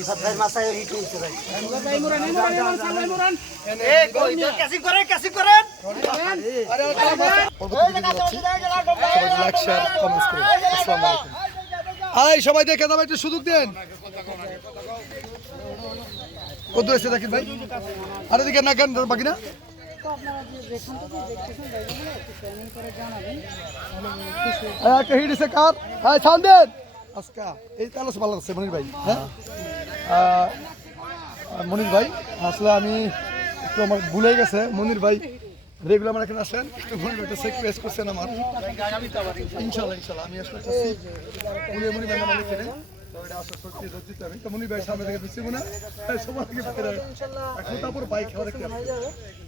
রিফাত মাথায় হিট হয়েছে ভাই আই সবাই দেখে দাও একটু সুযোগ দেন। কত এসে দেখেন ভাই? আরে দিকে না কেন বাকি না? একটু করে জানাবেন হ্যাঁ একটা হিট এসে কার? হ্যাঁ সাউন্ড দেন। আজকা এই তাহলে ভালো লাগছে মনির ভাই হ্যাঁ? মনির ভাই আসলে আমি একটু আমার ভুলে গেছে। মনির ভাই রেগুলার আমার এখানে আসেন একটু ভাই একটা রিকোয়েস্ট করছেন আমার। ইনশাল্লাহ ইনশাল্লাহ আমি আসলে একটা সিট উনি মনির ভাই নামে লিখে দেন তো এটা আসলে সত্যি ধৈর্য দিতে হবে তো মনির ভাই সামনে দিচ্ছি না সময় থেকে ফেরে তারপর বাইক খেলা দেখতে আসছি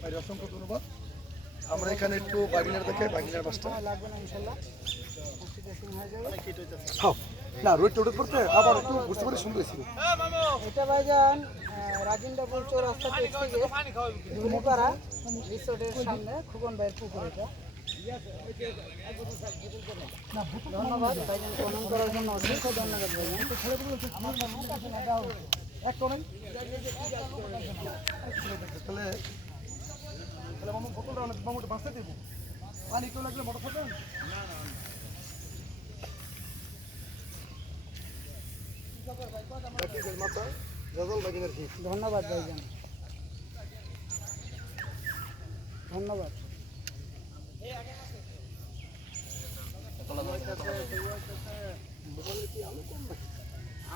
ভাই অসংখ্য ধন্যবাদ। আমরা এখানে একটু বাগিনার দেখে বাগিনার বাসটা না না রোড টোড করতে আবার একটু বুঝতে পারি সুন্দর ছিল এটা ভাইজান রাজিন্দাপুর চৌরাস্তা থেকে ধুলিপাড়া রিসোর্টের সামনে খুবন ভাইয়ের পুকুর এটা। ধন্যবাদ। ভাইজান কমেন্ট করার জন্য অসংখ্য ধন্যবাদ ভাইজান। এক করেন তাহলে তাহলে মামু অনেক মামুটা বাঁচতে দেব। পানি কেউ লাগলে মোটর খাবেন মাথা গজল বাগিনার কি ধন্যবাদ ভাইজান। ধন্যবাদ।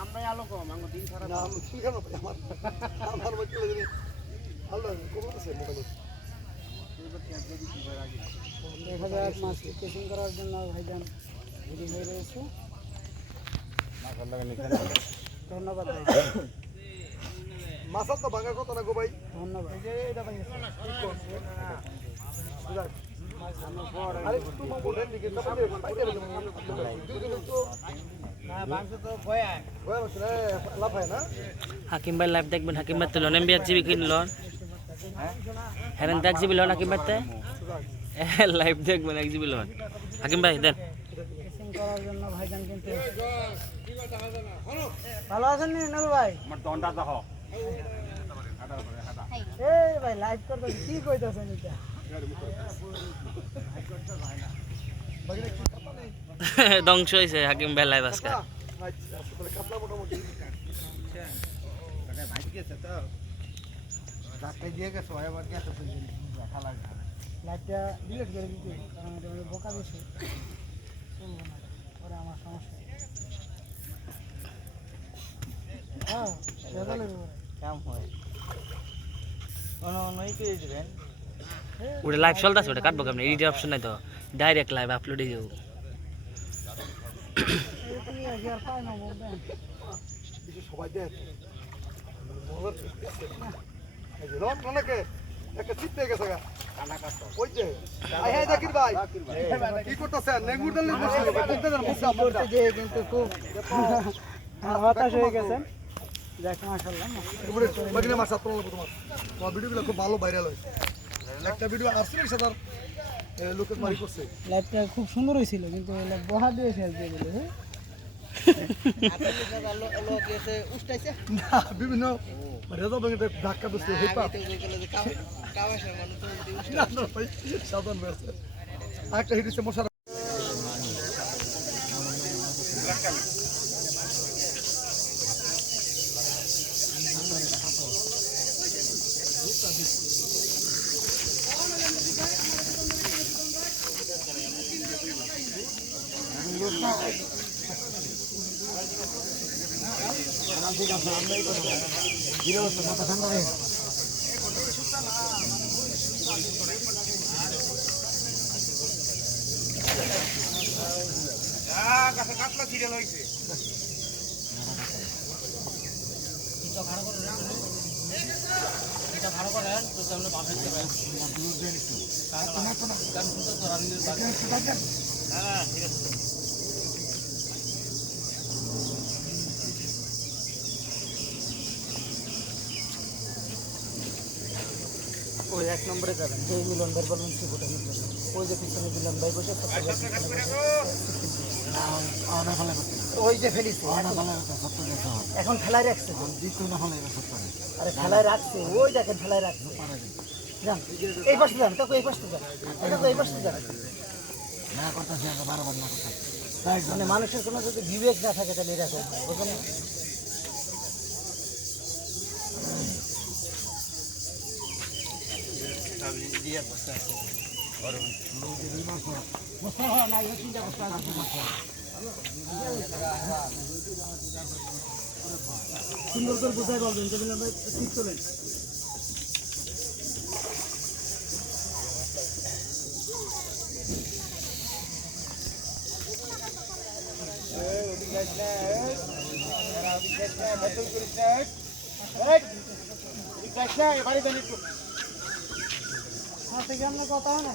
আমরা আলো কম আমার দিন খারাপ না আমি কি কেন আমার আমার বাচ্চা লাগে ভালো কমন আছে মোবাইলে দেখা যাক মাছ চেকিং করার জন্য ভাইজান রেডি হয়ে রয়েছে। ধন্যবাদ মাছার তো ভাঙার কথা না গো ভাই? ধন্যবাদ। আরে একটু মামু রেন দিকে তারপরে পাইতে হবে দুদিন তো ভয় আছে রে লাভ হয় না? হাকিম ভাই লাইভ দেখবেন হাকিম ভাই তো লন এমবি জিবি কিনলন হ্যাঁ দেখ জিবি লন হাকিম ভাই লাইভ দেখবেন এক জিবি লন। হাকিম ভাই দেন। করার জন্য ভাইজান কিন্তু ভালো আছেন নি নবী ভাই? এই ভাই লাইভ করতেছি কি কইতাছেন এটা? ধ্বংস হয়েছে হাকিম ভাই লাইভ আজকে। আচ্ছা লাইভটা ডিলিট করে দিতে কারণ বোকা বেশি। আমার সমস্যা হ্যাঁ রেজাল্টের উপরে কাম হয় ওটা লাইভ ওটা কাটবো কেমন? এডিট অপশন নাই তো। ডাইরেক্ট লাইভ আপলোড হয়ে যাব। হতাশ হয়ে গেছেন। দেখ মাসাল্লাহ উপরে বাকিনা মাছ সাত তোমার তোমার ভিডিওগুলো খুব ভালো ভাইরাল হয় একটা ভিডিও আটচল্লিশ হাজার লোকের মারি করছে লাইভটা খুব সুন্দর হয়েছিল কিন্তু বহা দিয়ে হ্যাঁ বিভিন্ন রেজাল্ট ব্যাংকে ধাক্কা দিচ্ছে হেপা না না ভাই সাধারণ ব্যবস্থা একটা হিট হচ্ছে মশার ওই এক নম্বরে যাবেন যে মিলন ভাই বলবেন সে ভোটার ওই যে পিছনে মিলন ভাই বসে ওই যে ফেলিছে এখন ফেলায় রাখছে আরে ফেলায় রাখছে ওই দেখেন ফেলায় রাখছে। যান এই পাশে যান কাকু এই পাশে যান কাকু এই পাশে যান। মানে মানুষের কোনো যদি বিবেক না থাকে তাহলে এরকম বুঝলেন না? সুন্দর করে বুঝাই বলবেন যে ভাই ঠিক চলেন হাতে কি আপনার কথা হয় না?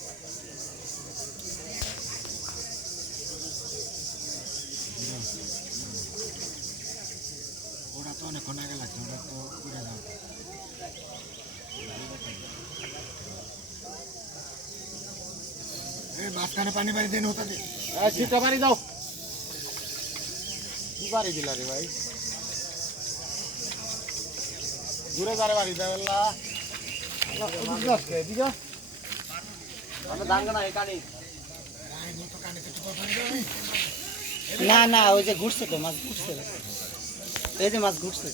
মাঝখানে পানি বাড়ি দিন হতে ছিটা বাড়ি দাও কি বাড়ি দিলা রে ভাই ঘুরে যারে বাড়ি দাও আল্লাহ এদিকে না না ওই যে ঘুরছে তো মাছ ঘুরছে এই যে মাছ ঘুরছে।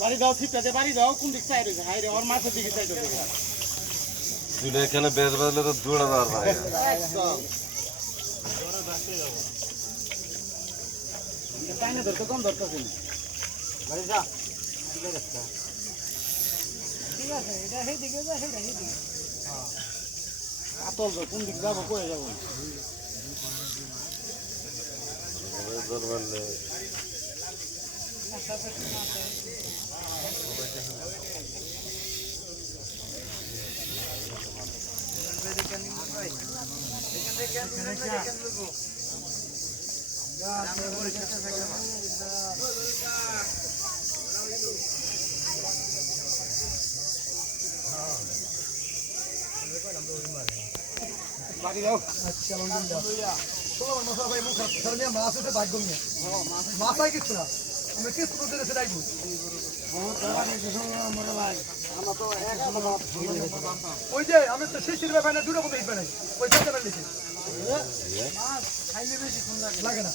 বাড়ি দাও ছিটাতে বাড়ি দাও কোন দিক চাই রয়েছে হাই রে ওর মাছের দিকে চাই রয়েছে তুই এখানে বেশ বাজলে তো দৌড়া দেওয়ার ভাই। তাই ধরতে কম ধরতেছে বাড়ি যা। ঠিক আছে এটা সেই দিকে যা সেটা সেই দিকে কাতল কোন দিক যাব কয়ে যাব? মাছ এসে ভাগ্য নিয়ে মাথায় কিছু না। আমরা কিছু করতে দেশে রাখব ওই যে আমি তো সিলভার ফাইনাল দুটো কথা হিট বানাই। ওই চারটে বানাই লিখি লাগে না।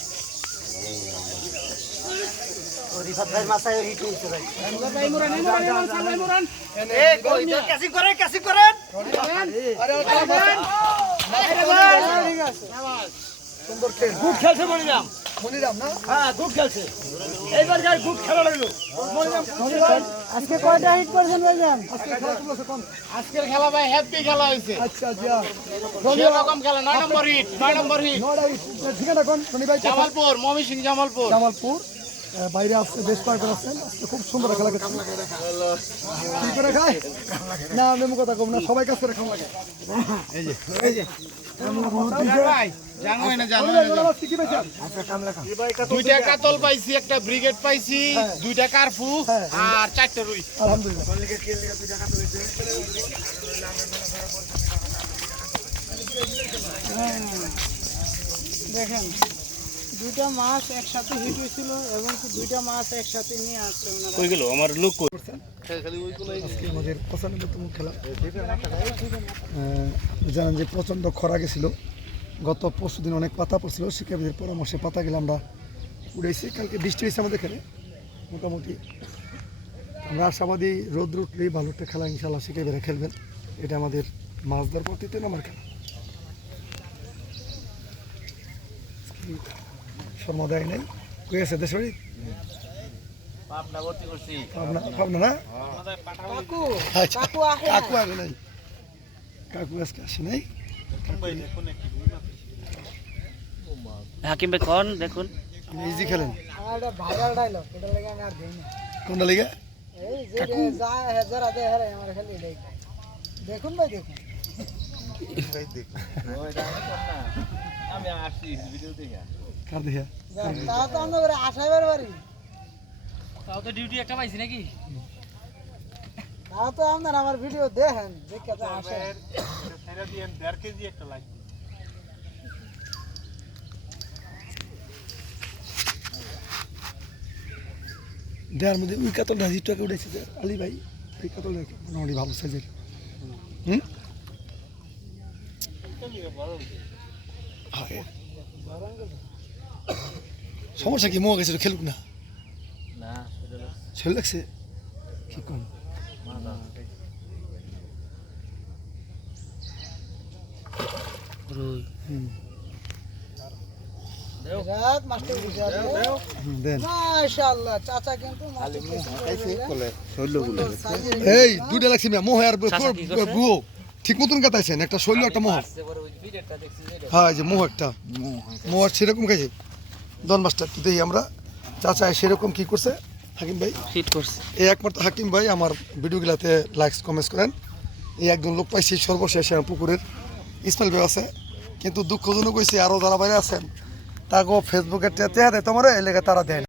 সুন্দর খেল খুব খেলছে মনিরাম। মনিরাম না? হ্যাঁ খুব খেলছে। এইবার গায়ে খুব খেলা লাগল। আজকে কয়টা হিট করেছেন ভাইজান? খেলা আজকের ভাই হ্যাপি খেলা হয়েছে। আচ্ছা যা সেরকম খেলা নয় নম্বর হিট নয় নম্বর হিট ঠিকানা কোন? শনি ভাই? জামালপুর মমি সিং জামালপুর। জামালপুর। বাইরে আসছে বেশ পার করে আসছেন। আজকে খুব সুন্দর খেলা কি করে খায়? না আমি কথা কম না সবাই কাজ করে খাওয়া লাগে ভাই জানো না জানো ওরা ওরা মাছ কি পেয়েছেন? দুইটা কাতল পাইছি একটা ব্রিগেড পাইছি দুইটা কারফু হ্যাঁ। আর চারটা রুই। আলহামদুলিল্লাহ। দেখেন। দুইটা মাছ একসাথে হিট হয়েছিল এবং কি দুইটা মাছ একসাথে নিয়ে আসছে ওনারা। কই গেল? আমার লোক কই? আজকে আমাদের পঁচানব্বইতম খেলা জানেন যে প্রচণ্ড খরা গেছিল। গত পরশু দিন অনেক পাতা পড়ছিল শিক্ষাবিদের পরামর্শে পাতাগুলো আমরা উড়াইছি। কালকে বৃষ্টি হয়েছে আমাদের এখানে মোটামুটি। আমরা আশাবাদী রোদ উঠলেই ভালো একটা খেলা ইনশাল্লাহ শিক্ষাবিরা খেলবেন। এটা আমাদের মাছ ধর প্রতি তিন নম্বর খেলা দেয় নাই। কই আছে ভর্তি করছি। পাবনা না? কাকু আচ্ছা কাকু আহে কাকু আগে নাই। কাকু আজকে আসে নাই। হাকিম ভাই কোন? দেখুন। ইজি খেলেন। আমি কোনটা লিগে? এই যে যা যারা দেয় হারে আমার কার যাক, তাও তো আমরা করে আসাইবার বাড়ি তাও তো ডিউটি একটা পাইছি নাকি? তাও তো আপনার আমার ভিডিও দেখেন দেখে তো আসে দেওয়ার মধ্যে ওই কাতলটা হাজির টাকা উঠেছে যে আলী ভাই ওই কাতলটা মোটামুটি ভালো সাইজের হুম? হয়। সমস্যা কি? মোয়া গেছে খেলুক না। ছেলে লাগছে? কি এই দুইটা লাগছে মোহ আর বুয়ো। ঠিক মতন কাটাইছেন একটা শৈল একটা মোহ। হ্যাঁ যে মোহ একটা মোহ সেরকম খাইছে দন মাস্টার দেখি আমরা। চাচা সেরকম কি করছে? হাকিম ভাই? হিট করছে। এই একমাত্র হাকিম ভাই আমার ভিডিওগুলোতে লাইকস কমেন্টস করেন। এই একজন লোক পাইছি সর্বশেষ পুকুরের। স্মেল ভাই আছে কিন্তু দুঃখজনক হয়েছে আরও যারা বাইরে আছেন তাকেও ফেসবুকে চেহারা দেয় তোমার এলাকায় তারা দেয়।